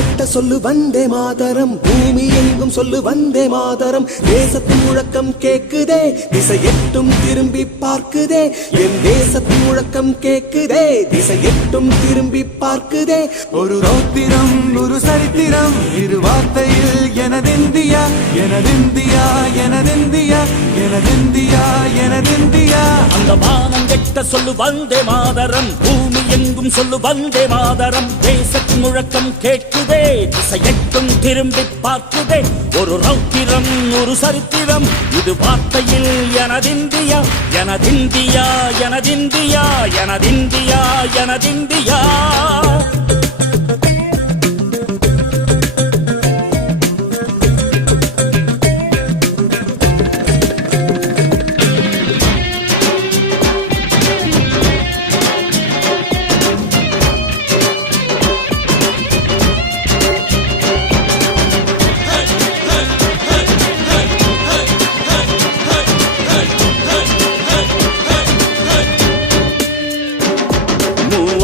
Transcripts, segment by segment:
எட்ட சொல்லு வந்தே மாதரம், பூமி எங்கும் சொல்லு வந்தே மாதரம். தேசத்தின் முழக்கம் கேக்குதே, திசை எட்டும் திரும்பி பார்க்குதே. என் தேசத்தின் முழக்கம் கேக்குதே, திசை எட்டும் திரும்பி பார்க்குதே. ஒரு ரௌத்திரம் ஒரு சரித்திரம், இரு வார்த்தையில் எனதிந்தியா எனதிந்தியா எனதிந்தியா எனதிந்தியா எனதிந்தியா. அந்த வானம் எட்ட சொல்லு வந்தே மாதரம், பூமி எங்கும் சொல்லு வந்தே மாதரம். தேசத்தின் முழக்கம் கேட்குதே, திசை எட்டும் திரும்பி பார்க்குதே. ஒரு ரௌத்திரம் ஒரு சரித்திரம், இது வார்த்தையில் எனதிந்தியா எனதிந்தியா எனதிந்தியா எனதிந்தியா எனதிந்தியா.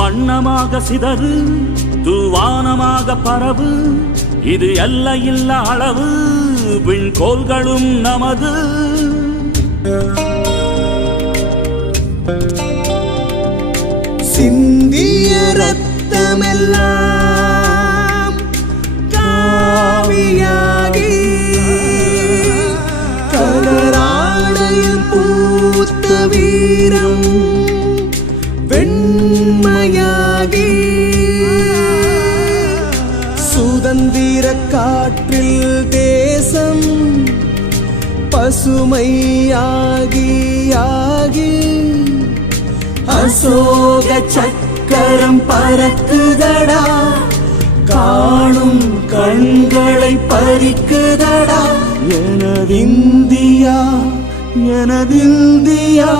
வண்ணமாக சிதறு தூவானமாக பரவு, இது எல்லையில்லா அளவு, விண்கோள்களும் நமது. சிந்திய ரத்தமெல்லாம் காவியாகி, கலராடையில் பூத்த வீரம் வெண்மையாகி, சுதந்திர காற்றில் தேசம் பசுமையாகி ஆகி, அசோக சக்கரம் பறக்குதடா, காணும் கண்களை பறிக்குதடா. எனதிந்தியா எனதிந்தியா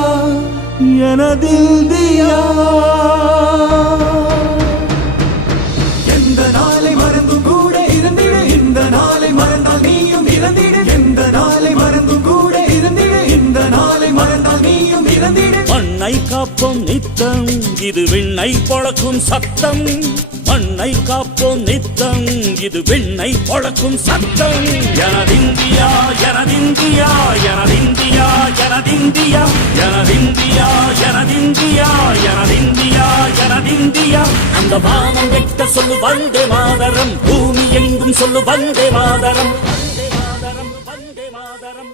எனதிந்தியா. எந்த நாளை மறந்தும் கூட இருந்திடு, இந்த நாளை மறந்தால் நீயும் இறந்திடு. எந்த நாளை மறந்தும் கூட இருந்திடு, இந்த நாளை மறந்தால் நீயும் இறந்திடு. மண்ணை காப்போம் நித்தம், இது விண்ணை பொழக்கும் சத்தம். மண்ணை காப்போம் நித்தம், இது விண்ணை பொழக்கும் சத்தம். எனதிந்தியா எனதிந்தியா எனதிந்தியா எனதிந்தியா எனதிந்தியா எனதிந்தியா எனதிந்தியா எனதிந்தியா. அந்த வானம் எட்ட சொல்லு வந்தே மாதரம், பூமி எங்கும் சொல்லு வந்தே மாதரம். வந்தே மாதரம் வந்தே மாதரம்.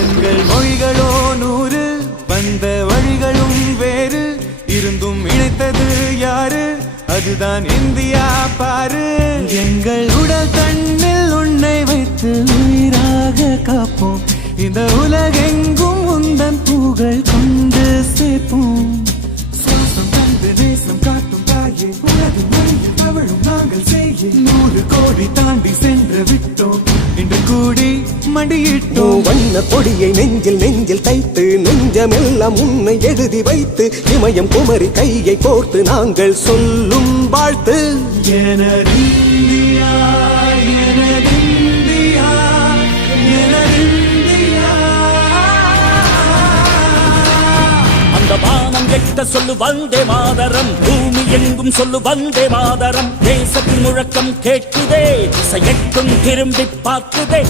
எங்கள் மொழிகளோ 100, வந்த வழிகளும் வேறு, இருந்தும் இணைத்தது யாரு? அதுதான் இந்தியா பாரு. எங்கள் உடல் தன்னில் உன்னை வைத்து உயிராக காப்போம், இந்த உலகெங்கும் உந்தன் புகழ் கொண்டு சேர்ப்போம். சுவாசம் தந்து தேசம் காட்டும் தாயே, உலகின் மொழியில் தவழும் நாங்கள் செய்ய 100 கோடி தாண்டி சென்று விட்டோம், இன்று கூடி மண்டியிட்டோம். வண்ண கொடியை நெஞ்சில் நெஞ்சில் தைத்து, நெஞ்சமெல்லாம் உன்னை எழுதி வைத்து, இமயம் குமரி கையை கோர்த்து நாங்கள் சொல்லும் வாழ்த்து. எனதிந்தியா எனதிந்தியா எனதிந்தியா. அந்த வானம் எட்ட சொல்லு வந்தே மாதரம், பூமி எங்கும் சொல்லு வந்தே மாதரம். தேசத்தின் முழக்கம் கேட்குதே, திசை எட்டும் திரும்பி பார்க்குதே.